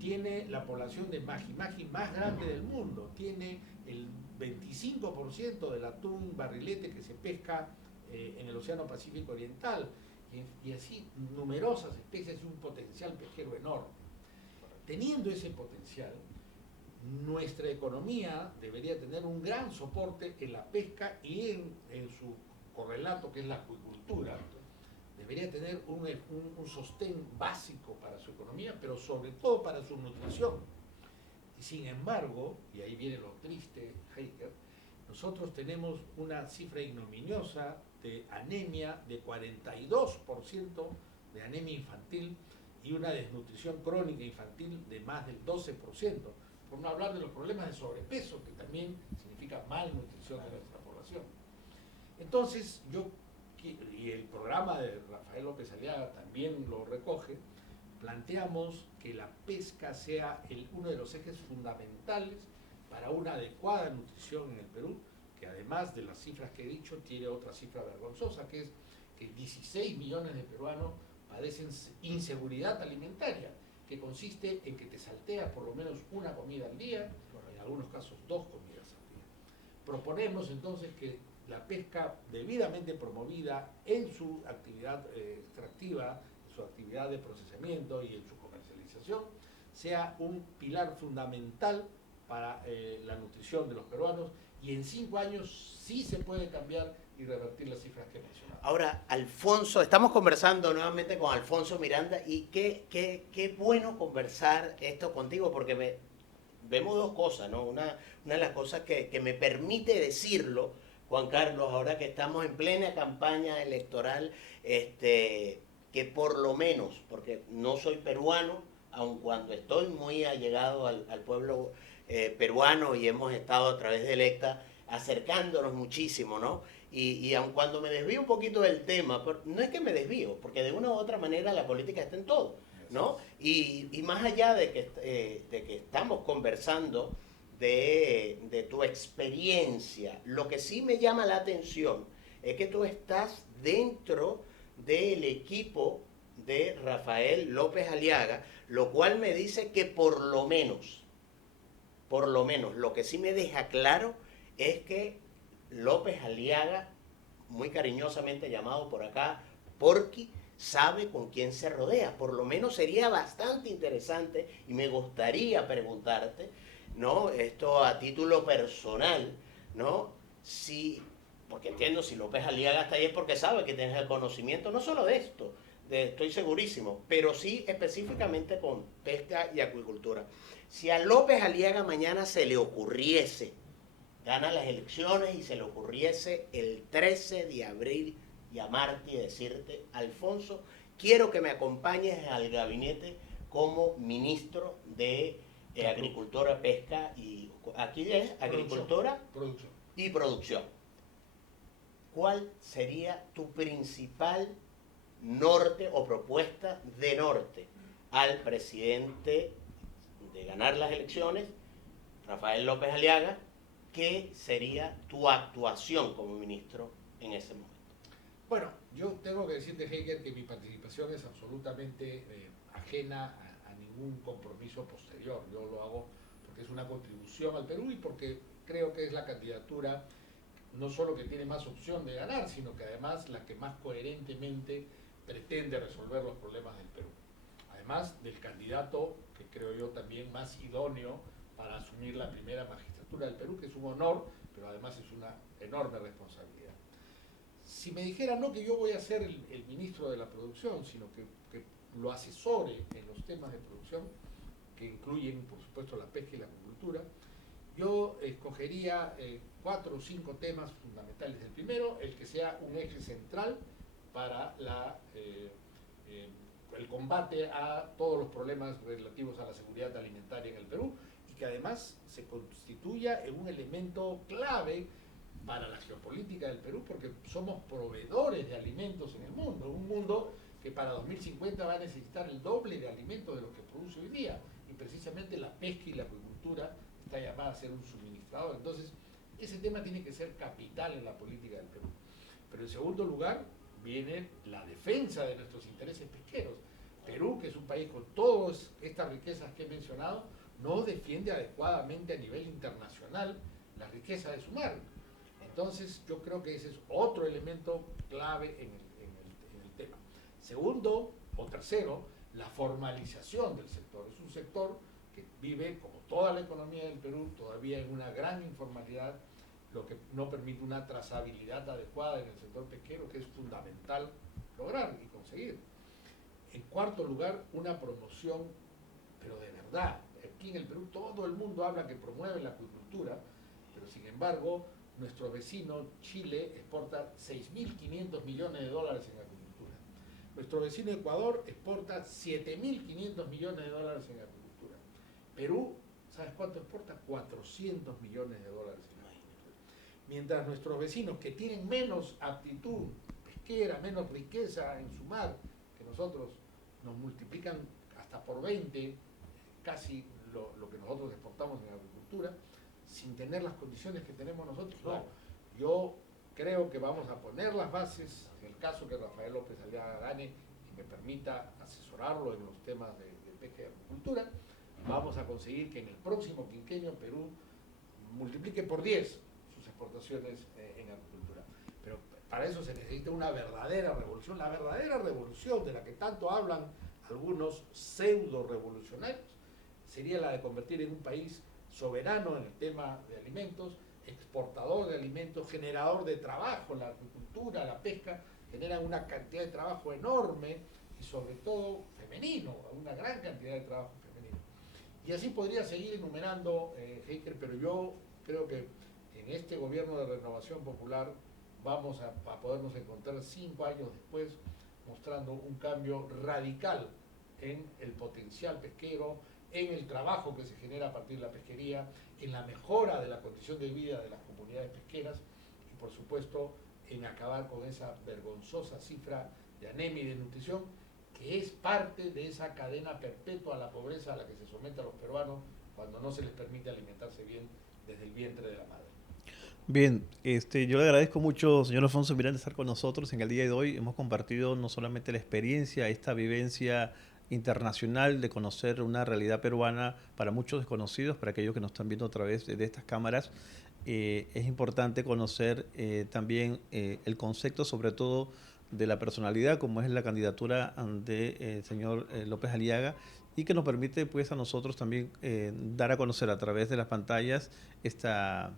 Tiene la población de maji-maji más grande del mundo. Tiene el 25% del atún barrilete que se pesca en el Océano Pacífico Oriental, y así numerosas especies y un potencial pesquero enorme. Teniendo ese potencial, nuestra economía debería tener un gran soporte en la pesca y en su correlato, que es la acuicultura. Debería tener un sostén básico para su economía, pero sobre todo para su nutrición. Y sin embargo, y ahí viene lo triste, Heiker, nosotros tenemos una cifra ignominiosa de anemia de 42% de anemia infantil y una desnutrición crónica infantil de más del 12%, por no hablar de los problemas de sobrepeso, que también significa malnutrición de nuestra población. Entonces, y el programa de Rafael López Aliaga también lo recoge, planteamos que la pesca sea uno de los ejes fundamentales para una adecuada nutrición en el Perú, que además de las cifras que he dicho, tiene otra cifra vergonzosa, que es que 16 millones de peruanos padecen inseguridad alimentaria, que consiste en que te salteas por lo menos una comida al día, en algunos casos 2 comidas al día. Proponemos entonces que la pesca debidamente promovida en su actividad extractiva, en su actividad de procesamiento y en su comercialización, sea un pilar fundamental para la nutrición de los peruanos, y en 5 años sí se puede cambiar y revertir las cifras que he mencionado. Ahora, Alfonso, estamos conversando nuevamente con Alfonso Miranda, y qué bueno conversar esto contigo, porque vemos dos cosas, ¿no? Una de las cosas que me permite decirlo, Juan Carlos, ahora que estamos en plena campaña electoral, que por lo menos, porque no soy peruano, aun cuando estoy muy allegado al pueblo peruano, y hemos estado a través de Electa acercándonos muchísimo, ¿no? Y aun cuando me desvío un poquito del tema, no es que me desvío, porque de una u otra manera la política está en todo, ¿no? Y más allá de que estamos conversando de tu experiencia, lo que sí me llama la atención es que tú estás dentro del equipo de Rafael López Aliaga, lo cual me dice que por lo menos, lo que sí me deja claro es que López Aliaga, muy cariñosamente llamado por acá Porky, sabe con quién se rodea. Por lo menos sería bastante interesante, y me gustaría preguntarte, ¿no? Esto a título personal, ¿no? Porque entiendo, si López Aliaga está ahí es porque sabe que tienes el conocimiento, no solo de esto, estoy segurísimo, pero sí específicamente con pesca y acuicultura. Si a López Aliaga mañana se le ocurriese, gana las elecciones y se le ocurriese el 13 de abril llamarte y decirte: Alfonso, quiero que me acompañes al gabinete como ministro de Agricultura, Pesca y... Aquí es Agricultura y Producción. ¿Cuál sería tu principal norte o propuesta de norte al presidente de ganar las elecciones, Rafael López Aliaga? ¿Qué sería tu actuación como ministro en ese momento? Bueno, yo tengo que decirte, Heiker, que mi participación es absolutamente ajena a ningún compromiso posterior. Yo lo hago porque es una contribución al Perú y porque creo que es la candidatura no solo que tiene más opción de ganar, sino que además la que más coherentemente pretende resolver los problemas del Perú. Además del candidato que creo yo también más idóneo para asumir la primera magistratura del Perú, que es un honor, pero además es una enorme responsabilidad. Si me dijera no que yo voy a ser el ministro de la producción, sino que lo asesore en los temas de producción, que incluyen, por supuesto, la pesca y la acuicultura, yo escogería 4 o 5 temas fundamentales. El primero, el que sea un eje central para el combate a todos los problemas relativos a la seguridad alimentaria en el Perú, y que además se constituya en un elemento clave para la geopolítica del Perú, porque somos proveedores de alimentos en el mundo, un mundo que para 2050 va a necesitar el doble de alimentos de lo que produce hoy día, y precisamente la pesca y la acuicultura está llamada a ser un suministrador. Entonces, ese tema tiene que ser capital en la política del Perú. Pero en segundo lugar, viene la defensa de nuestros intereses pesqueros. Perú, que es un país con todas estas riquezas que he mencionado, no defiende adecuadamente a nivel internacional la riqueza de su mar. Entonces, yo creo que ese es otro elemento clave en el tema. Segundo o tercero, la formalización del sector. Es un sector que vive, como toda la economía del Perú, todavía en una gran informalidad, lo que no permite una trazabilidad adecuada en el sector pesquero, que es fundamental lograr y conseguir. En cuarto lugar, una promoción, pero de verdad. Aquí en el Perú todo el mundo habla que promueve la acuicultura, pero sin embargo, nuestro vecino Chile exporta 6.500 millones de dólares en acuicultura. Nuestro vecino Ecuador exporta 7.500 millones de dólares en acuicultura. Perú, ¿sabes cuánto exporta? 400 millones de dólares en acuicultura. Mientras nuestros vecinos, que tienen menos aptitud pesquera, menos riqueza en su mar, que nosotros, nos multiplican hasta por 20 casi lo que nosotros exportamos en agricultura, sin tener las condiciones que tenemos nosotros. No, yo creo que vamos a poner las bases, en el caso que Rafael López Aliaga gane y me permita asesorarlo en los temas de pesca y agricultura, vamos a conseguir que en el próximo quinquenio Perú multiplique por 10 sus exportaciones en agricultura. Pero para eso se necesita una verdadera revolución, la verdadera revolución de la que tanto hablan algunos pseudo-revolucionarios, sería la de convertir en un país soberano en el tema de alimentos, exportador de alimentos, generador de trabajo. La agricultura, la pesca generan una cantidad de trabajo enorme y sobre todo femenino, una gran cantidad de trabajo femenino. Y así podría seguir enumerando, Heiker, pero yo creo que en este gobierno de Renovación Popular vamos a podernos encontrar 5 años después mostrando un cambio radical en el potencial pesquero, en el trabajo que se genera a partir de la pesquería, en la mejora de la condición de vida de las comunidades pesqueras y por supuesto en acabar con esa vergonzosa cifra de anemia y de nutrición que es parte de esa cadena perpetua a la pobreza a la que se somete a los peruanos cuando no se les permite alimentarse bien desde el vientre de la madre. Bien, yo le agradezco mucho, señor Alfonso Miranda, estar con nosotros en el día de hoy. Hemos compartido no solamente la experiencia, esta vivencia internacional de conocer una realidad peruana para muchos desconocidos, para aquellos que nos están viendo a través de estas cámaras. Es importante conocer también el concepto, sobre todo, de la personalidad, como es la candidatura del señor López Aliaga, y que nos permite pues a nosotros también dar a conocer a través de las pantallas esta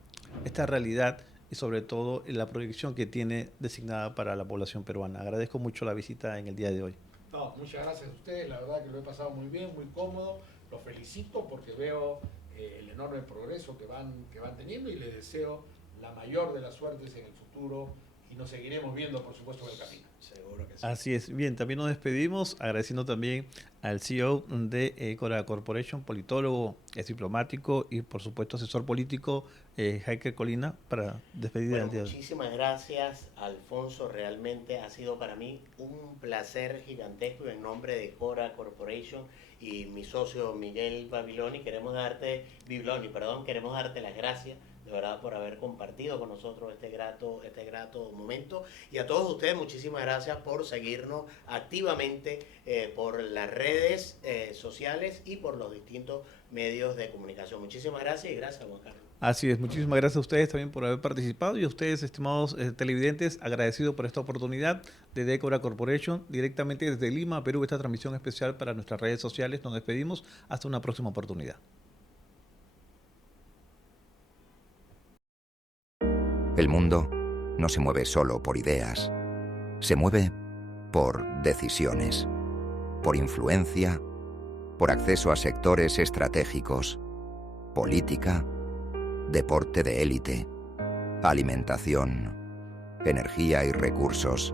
realidad y sobre todo la proyección que tiene designada para la población peruana. Agradezco mucho la visita en el día de hoy. No, muchas gracias a ustedes, la verdad que lo he pasado muy bien, muy cómodo, los felicito porque veo el enorme progreso que van teniendo y les deseo la mayor de las suertes en el futuro y nos seguiremos viendo, por supuesto, en el camino. Seguro que sí. Así es. Bien, también nos despedimos agradeciendo también al CEO de Ecora Corporation, politólogo, es diplomático y, por supuesto, asesor político, Heiker Colina, para despedir al día de hoy. Muchísimas gracias, Alfonso. Realmente ha sido para mí un placer gigantesco en nombre de Ecora Corporation y mi socio Miguel Bibloni, queremos darte las gracias de verdad por haber compartido con nosotros este grato momento, y a todos ustedes muchísimas gracias por seguirnos activamente por las redes sociales y por los distintos medios de comunicación. Muchísimas gracias y gracias, Juan Carlos. Así es, muchísimas gracias a ustedes también por haber participado y a ustedes, estimados televidentes, agradecido por esta oportunidad de Ecora Corporation, directamente desde Lima, Perú, esta transmisión especial para nuestras redes sociales. Nos despedimos hasta una próxima oportunidad. El mundo no se mueve solo por ideas, se mueve por decisiones, por influencia, por acceso a sectores estratégicos, política, deporte de élite, alimentación, energía y recursos,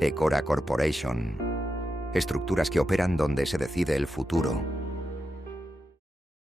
Ecora Corporation, estructuras que operan donde se decide el futuro.